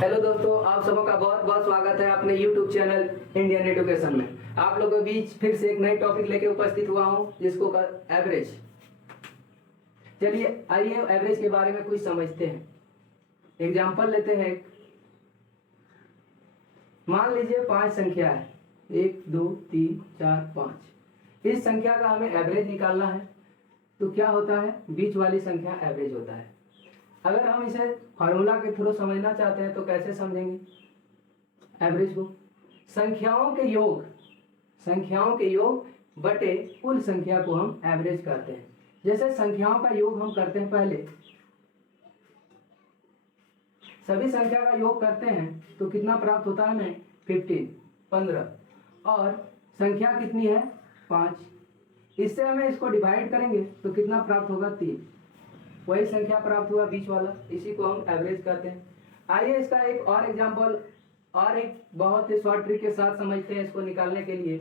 Hello दोस्तों, आप सबों का बहुत बहुत स्वागत है अपने YouTube चैनल इंडियन एजुकेशन में। आप लोगों के बीच फिर से एक नई टॉपिक लेके उपस्थित हुआ हूं, जिसको एवरेज। चलिए आइए एवरेज के बारे में कुछ समझते हैं। एग्जाम्पल लेते हैं। मान लीजिए 5 संख्या है, 1 2 3 4 5। इस संख्या का हमें एवरेज निकालना है। तो क्या होता है, बीच वाली संख्या एवरेज होता है। अगर हम इसे फार्मूला के थ्रू समझना चाहते हैं तो कैसे समझेंगे एवरेज को? संख्याओं के योग बटे कुल संख्या को हम एवरेज कहते हैं। जैसे संख्याओं का योग हम करते हैं, पहले सभी संख्या का योग करते हैं तो कितना प्राप्त होता है हमें? 15 और संख्या कितनी है? 5। इससे हमें इसको डिवाइड करेंगे तो कितना प्राप्त होगा? 3। वही संख्या प्राप्त हुआ बीच वाला, इसी को हम एवरेज कहते हैं। आइए इसका एक और एग्जांपल और एक बहुत ही शॉर्ट ट्रिक के साथ समझते हैं इसको निकालने के लिए।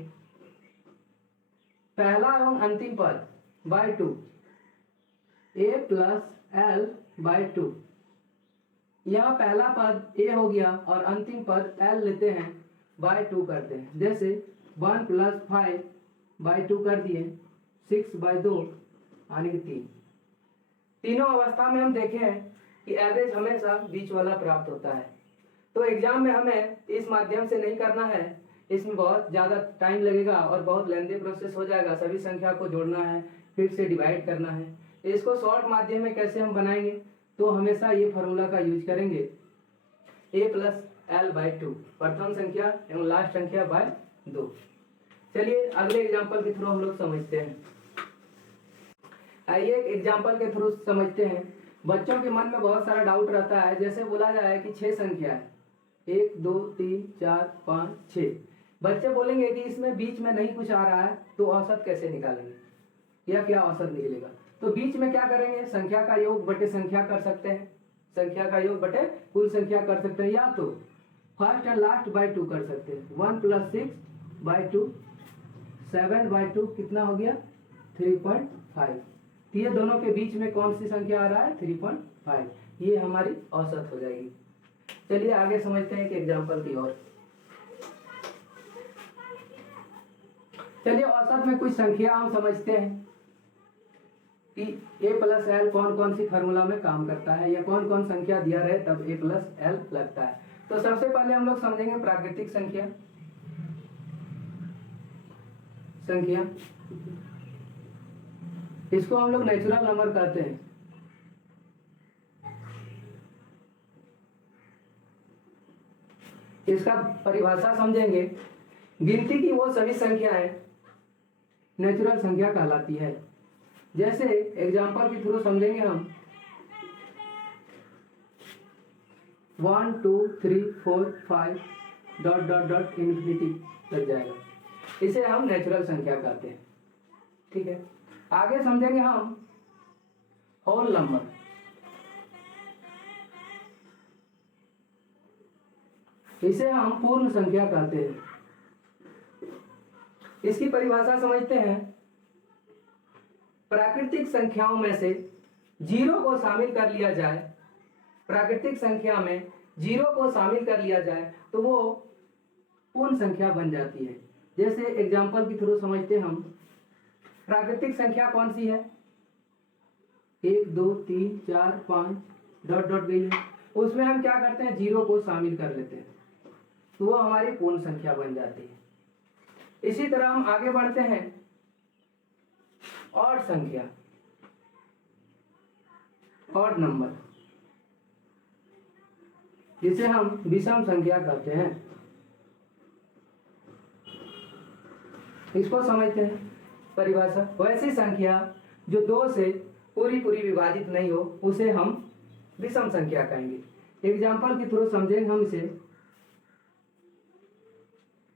पहला एवं अंतिम पद by 2, a plus l by 2। यह पहला पद a हो गया और अंतिम पद l लेते हैं, बाय 2 करते हैं। जैसे 1 प्लस 5 बाय 2 कर दिए, 6 बाय 2 यानी कि 3। तीनों अवस्था में हम देखे हैं कि एवरेज हमेशा बीच वाला प्राप्त होता है। तो एग्जाम में हमें इस माध्यम से नहीं करना है, इसमें बहुत ज़्यादा टाइम लगेगा और बहुत लेंथी प्रोसेस हो जाएगा। सभी संख्या को जोड़ना है, फिर से डिवाइड करना है। इसको शॉर्ट माध्यम में कैसे हम बनाएंगे, तो हमेशा ये फार्मूला का यूज करेंगे, a प्लस एल बाय 2, प्रथम संख्या एवं लास्ट संख्या बाय 2। चलिए अगले एग्जाम्पल के थ्रू हम लोग समझते हैं। आइए एक एग्जाम्पल के थ्रू समझते हैं। बच्चों के मन में बहुत सारा डाउट रहता है। जैसे बोला जाए कि 6 संख्या है, 1 2 3 4 5 6। बच्चे बोलेंगे कि इसमें बीच में नहीं कुछ आ रहा है, तो औसत कैसे निकालेंगे या क्या औसत निकलेगा? तो बीच में क्या करेंगे, संख्या का योग बटे संख्या कर सकते हैं, संख्या का योग बटे कुल संख्या कर सकते हैं, या तो फर्स्ट एंड लास्ट बाय 2 कर सकते हैं। 1 प्लस 6 बाय 2, 7 बाय 2 कितना हो गया? 3.5। तो ये दोनों के बीच में कौन सी संख्या आ रहा है? 3.5। ये हमारी औसत हो जाएगी। चलिए आगे समझते हैं एक एग्जाम्पल की ओर। चलिए औसत में कुछ संख्या हम समझते हैं कि a प्लस एल कौन कौन सी फार्मूला में काम करता है, या कौन कौन संख्या दिया रहे तब a प्लस एल लगता है। तो सबसे पहले हम लोग समझेंगे प्राकृतिक संख्या। इसको हम लोग नेचुरल नंबर कहते हैं। इसका परिभाषा समझेंगे। गिनती की वो सभी संख्याएं नेचुरल संख्या कहलाती है। जैसे एग्जाम्पल के थ्रू समझेंगे हम, 1 2 3 4 5 डॉट डॉट डॉट इन्फिनिटी लग जाएगा। इसे हम नेचुरल संख्या कहते हैं। ठीक है, आगे समझेंगे हम होल नंबर। इसे हम पूर्ण संख्या कहते हैं। इसकी परिभाषा समझते हैं। प्राकृतिक संख्याओं में से जीरो को शामिल कर लिया जाए, प्राकृतिक संख्या में जीरो को शामिल कर लिया जाए तो वो पूर्ण संख्या बन जाती है। जैसे एग्जाम्पल के थ्रू समझते हैं हम। प्राकृतिक संख्या कौन सी है? 1 2 3 4 5 डॉट डॉट गई है। उसमें हम क्या करते हैं, जीरो को शामिल कर लेते हैं, तो वो हमारी पूर्ण संख्या बन जाती है। इसी तरह हम आगे बढ़ते हैं। ऑड संख्या, ऑड नंबर, जिसे हम विषम संख्या कहते हैं। इसको समझते हैं परिभाषा। वैसी संख्या जो 2 से पूरी विभाजित नहीं हो, उसे हम विषम संख्या कहेंगे। एग्जाम्पल के थ्रू समझेंगे हम इसे।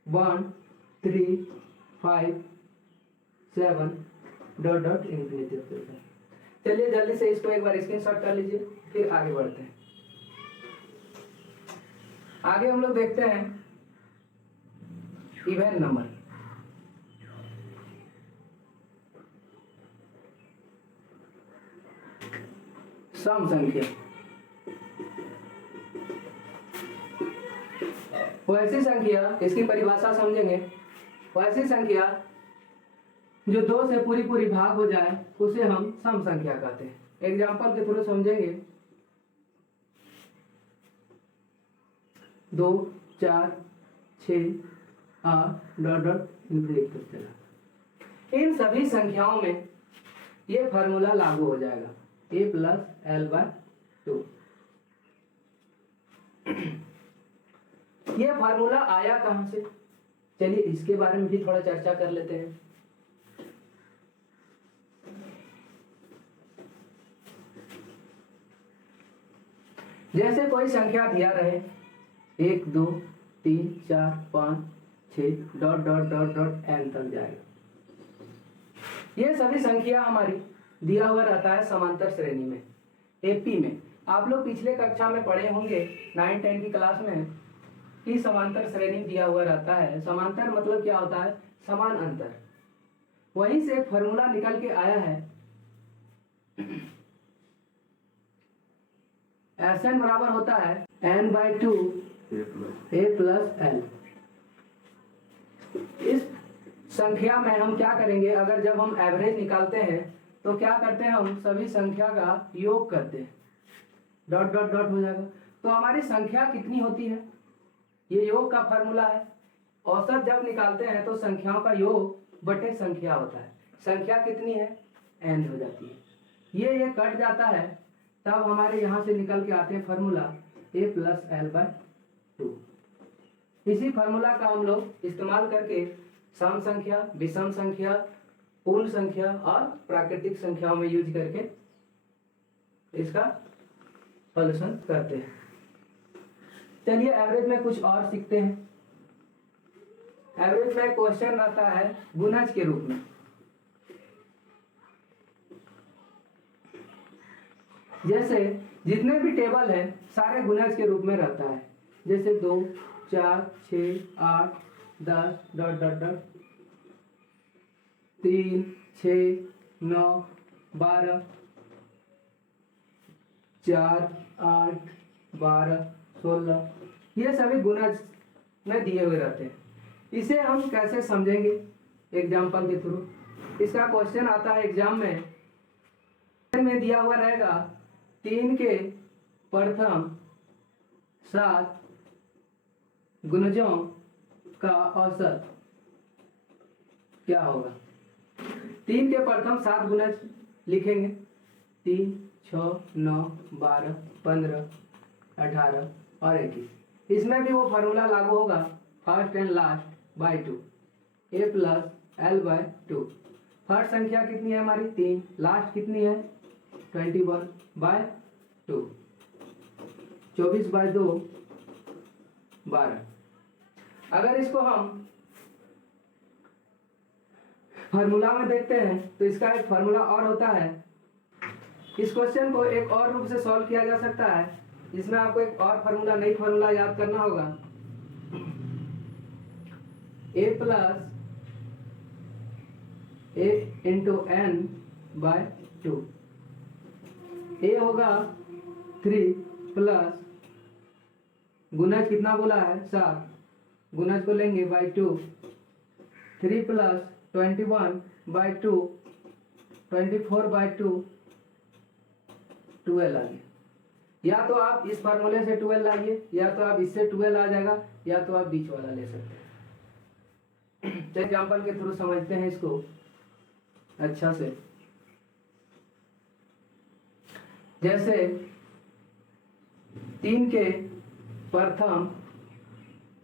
1 3 5 7 डॉट डॉट इन्फिनिटी। चलिए जल्दी से इसको एक बार स्क्रीनशॉट कर लीजिए, फिर आगे बढ़ते हैं। आगे हम लोग देखते हैं इवन नंबर। सम संख्या। वो ऐसी संख्या, इसकी परिभाषा समझेंगे, वो ऐसी संख्या जो 2 से पूरी पूरी भाग हो जाए उसे हम सम संख्या कहते हैं। एग्जाम्पल के थ्रू समझेंगे। 2, 4, 6, 8 डॉट डॉट इन्फिनिटी तक चला। इन सभी संख्याओं में ये फार्मूला लागू हो जाएगा, a प्लस एल बाय 2। ये फार्मूला आया कहां से, चलिए इसके बारे में भी थोड़ा चर्चा कर लेते हैं। जैसे कोई संख्या दिया रहे 1, 2, 3, 4, 5, 6 dot dot dot dot n तक जाएगा। ये सभी संख्या हमारी दिया हुआ रहता है समांतर श्रेणी में, एपी में। आप लोग पिछले कक्षा में पढ़े होंगे 9, 10 की क्लास में कि समांतर श्रेणी दिया हुआ रहता है। समांतर मतलब क्या होता है, समान अंतर। वहीं से एक फॉर्मूला निकल के आया है, Sn बराबर होता है n/2 a प्लस एल। इस संख्या में हम क्या करेंगे, अगर जब हम एवरेज निकालते हैं तो क्या करते हैं, हम सभी संख्या का योग करते हैं, डॉट डॉट डॉट हो जाएगा। तो हमारी संख्या कितनी होती है, ये योग का फॉर्मूला है। औसत जब निकालते हैं तो संख्याओं का योग बटे संख्या होता है। संख्या कितनी है, n हो जाती है। ये कट जाता है, तब हमारे यहाँ से निकल के आते हैं formula a plus l by 2। इसी फार्मूला का हम लोग इस्तेमाल करके सम संख्या, विषम संख्या, पूर्ण संख्या और प्राकृतिक संख्याओं में यूज करके इसका सॉल्यूशन करते हैं। चलिए एवरेज में कुछ और सीखते हैं। एवरेज में क्वेश्चन रहता है गुणज के रूप में। जैसे जितने भी टेबल है सारे गुणज के रूप में रहता है। जैसे 2, 4, 6, 8, 10 डॉट डॉट डॉट, 3, 6, 9, 12, 4, 8, 12, 16, ये सभी गुणज में दिए हुए रहते हैं। इसे हम कैसे समझेंगे, एग्जाम्पल के थ्रू। इसका क्वेश्चन आता है एग्जाम में दिया हुआ रहेगा 3 के प्रथम 7 गुणजों का औसत क्या होगा। 3 के प्रथम 7 गुणज लिखेंगे, 3, 6, 9, 12, 15, 18 और 21। इसमें भी वो फार्मूला लागू होगा, first and last by 2, a plus l by 2। First संख्या कितनी है हमारी 3, लास्ट कितनी है 21 बाय 2, 24 बाय 2 12। अगर इसको हम फार्मूला में देखते हैं तो इसका एक फार्मूला और होता है। इस क्वेश्चन को एक और रूप से सॉल्व किया जा सकता है, जिसमें आपको एक और फार्मूला, नई फार्मूला याद करना होगा। a plus a into n by 2। a होगा 3 प्लस गुणज कितना बोला है 7, गुणज को लेंगे बाय 2, 3 प्लस 21 बाय 2, 24 बाय 2, 12 आ गया। या तो आप इस फार्मूले से 12 लाइए, या तो आप इससे 12 आ जाएगा, या तो आप बीच वाला ले सकते हैं। एग्जाम्पल के थ्रू समझते हैं इसको अच्छा से। जैसे 3 के प्रथम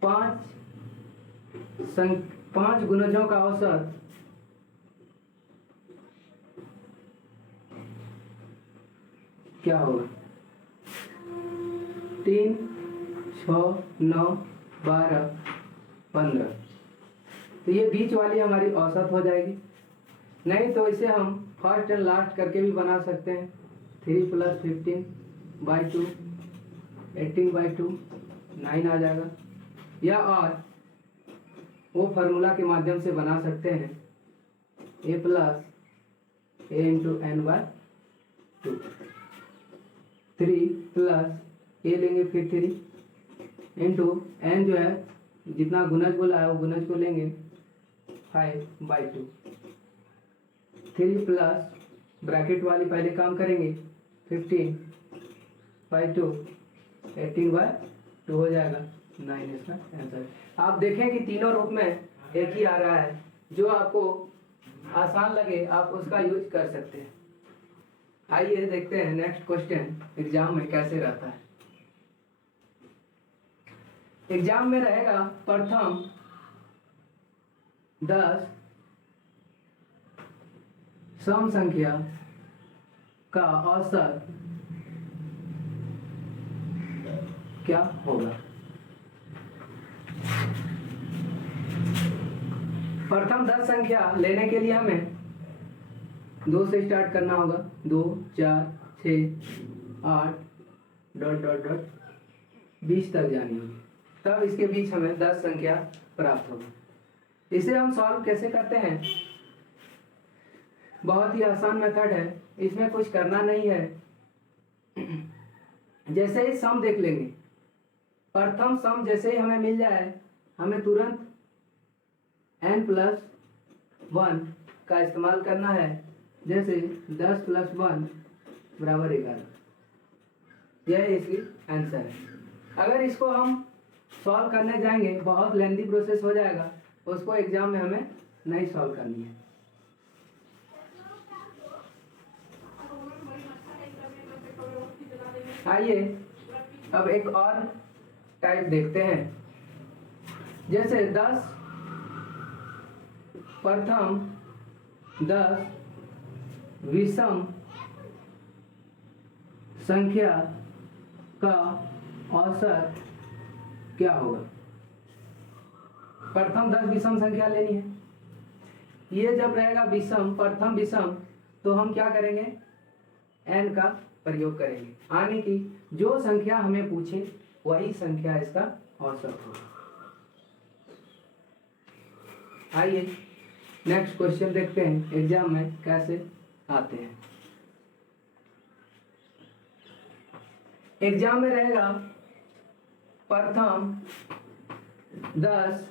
5 गुणजों का औसत क्या होगा। 3, 6, 9, 12, 15। तो ये बीच वाली हमारी औसत हो जाएगी। नहीं तो इसे हम फर्स्ट एंड लास्ट करके भी बना सकते हैं। 3 प्लस 15 बाय 2, 18 बाय 2, 9 आ जाएगा। या और वो फार्मूला के माध्यम से बना सकते हैं, a plus a into n by 2, 3 plus a लेंगे फिर 3 इंटू n जो है जितना गुणज बोला है वो गुणज को लेंगे 5/2। 3 प्लस ब्रैकेट वाली पहले काम करेंगे 15/2 18/2 हो जाएगा 9 इसका आंसर। आप देखें कि तीनों रूप में एक ही आ रहा है, जो आपको आसान लगे आप उसका यूज कर सकते हैं। आइए देखते हैं नेक्स्ट क्वेश्चन एग्जाम में कैसे रहता है। एग्जाम में रहेगा प्रथम 10 सम संख्या का औसत क्या होगा। प्रथम 10 संख्या लेने के लिए हमें 2 से स्टार्ट करना होगा। 2 4 6 8 ... 20 तक जानी होगी, तब इसके बीच हमें 10 संख्या प्राप्त होगी। इसे हम सॉल्व कैसे करते हैं, बहुत ही आसान मेथड है, इसमें कुछ करना नहीं है। जैसे ही सम देख लेंगे, प्रथम सम जैसे ही हमें मिल जाए, हमें तुरंत n+1 का इस्तेमाल करना है। जैसे 10 + 1 = 11। यह इसकी आंसर है। अगर इसको हम सॉल्व करने जाएंगे बहुत लेंथी प्रोसेस हो जाएगा, उसको एग्जाम में हमें नहीं सॉल्व करनी है। आइए अब एक और टाइप देखते हैं। जैसे 10 प्रथम 10 विषम संख्या का औसत क्या होगा। प्रथम 10 विषम संख्या लेनी है। ये जब रहेगा विषम, प्रथम विषम, तो हम क्या करेंगे, n का प्रयोग करेंगे, यानी कि जो संख्या हमें पूछे वही संख्या इसका औसत होगा। आइए नेक्स्ट क्वेश्चन देखते हैं एग्जाम में कैसे आते हैं। एग्जाम में रहेगा प्रथम 10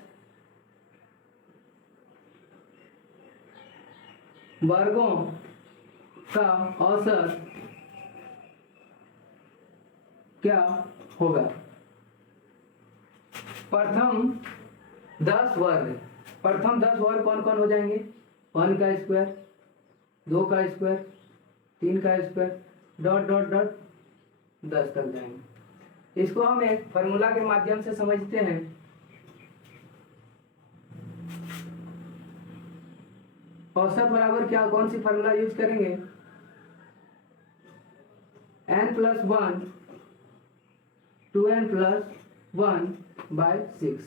वर्गों का औसत क्या होगा। प्रथम 10 वर्ग, प्रथम 10 वर्ग कौन कौन हो जाएंगे, 1 का स्क्वायर, 2 का स्क्वायर, 3 का स्क्वायर ... 10 तक जाएंगे। इसको हम एक फार्मूला के माध्यम से समझते हैं। औसत बराबर क्या, कौन सी फार्मूला यूज करेंगे, n+1 2n+1/6।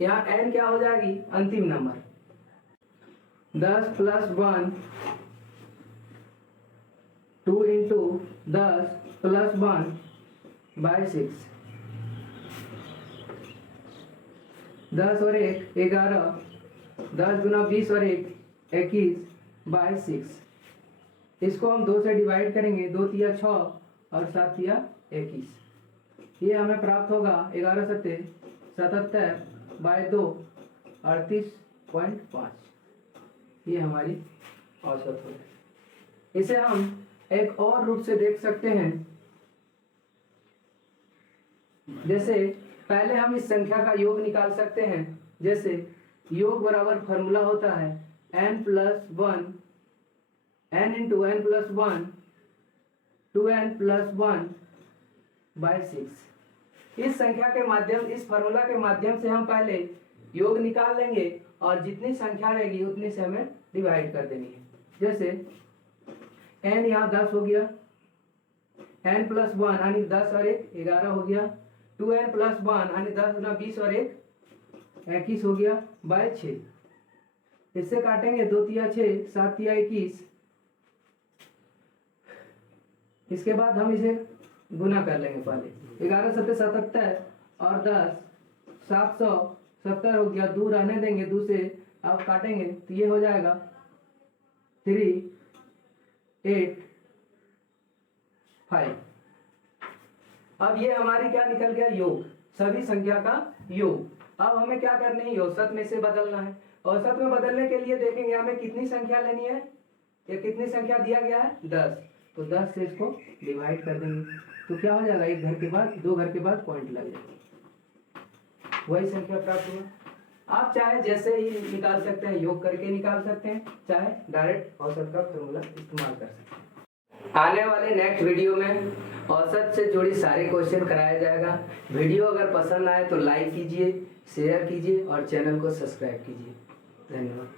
यहाँ n क्या हो जाएगी, अंतिम नंबर। 10 + 1 2 × 10 + 1/6। 10 और 1 11, 10 × 20 और 1 21/6। इसको हम 2 से डिवाइड करेंगे, 2 तिया 6 और 7 तिया 21। ये हमें प्राप्त होगा 11 × 7 = 77/2 38.5। ये हमारी औसत हो जाए। इसे हम एक और रूप से देख सकते हैं। जैसे पहले हम इस संख्या का योग निकाल सकते हैं। जैसे योग बराबर फॉर्मूला होता है n + 1 n × n + 1 2n + 1/6। इस संख्या के माध्यम, इस फॉर्मूला के माध्यम से हम पहले योग निकाल लेंगे और जितनी संख्या रहेगी उतनी से हमें डिवाइड कर देनी है। जैसे n यहाँ 10 हो गया, n + 1 यानी 10 और 1 11 हो गया, 2n + 1 यानी 10 × 20 और 1 21 हो गया /6। इससे काटेंगे 2 तिया 6 7 तिया 21। इसके बाद हम इसे गुना कर लेंगे। पहले 11 × 7 = 77 और 10 770 हो गया। 2 रहने देंगे, 2 से अब काटेंगे तो ये हो जाएगा 3 8 5। अब ये हमारी क्या निकल गया, योग। सभी संख्या का योग। अब हमें क्या करना है, औसत में से बदलना है। औसत में बदलने के लिए देखेंगे हमें कितनी संख्या लेनी है, या कितनी संख्या दिया गया है 10, तो 10 से इसको डिवाइड कर देंगे तो क्या हो जाएगा, एक घर के बाद 2 घर के बाद पॉइंट लग जाएगा, वही संख्या प्राप्त हुआ। आप चाहे जैसे ही निकाल सकते हैं, योग करके निकाल सकते हैं, चाहे डायरेक्ट औसत का फॉर्मूला इस्तेमाल कर सकते हैं। आने वाले नेक्स्ट वीडियो में औसत से जुड़ी सारे क्वेश्चन कराया जाएगा। वीडियो अगर पसंद आए तो लाइक कीजिए, शेयर कीजिए और चैनल को सब्सक्राइब कीजिए। धन्यवाद।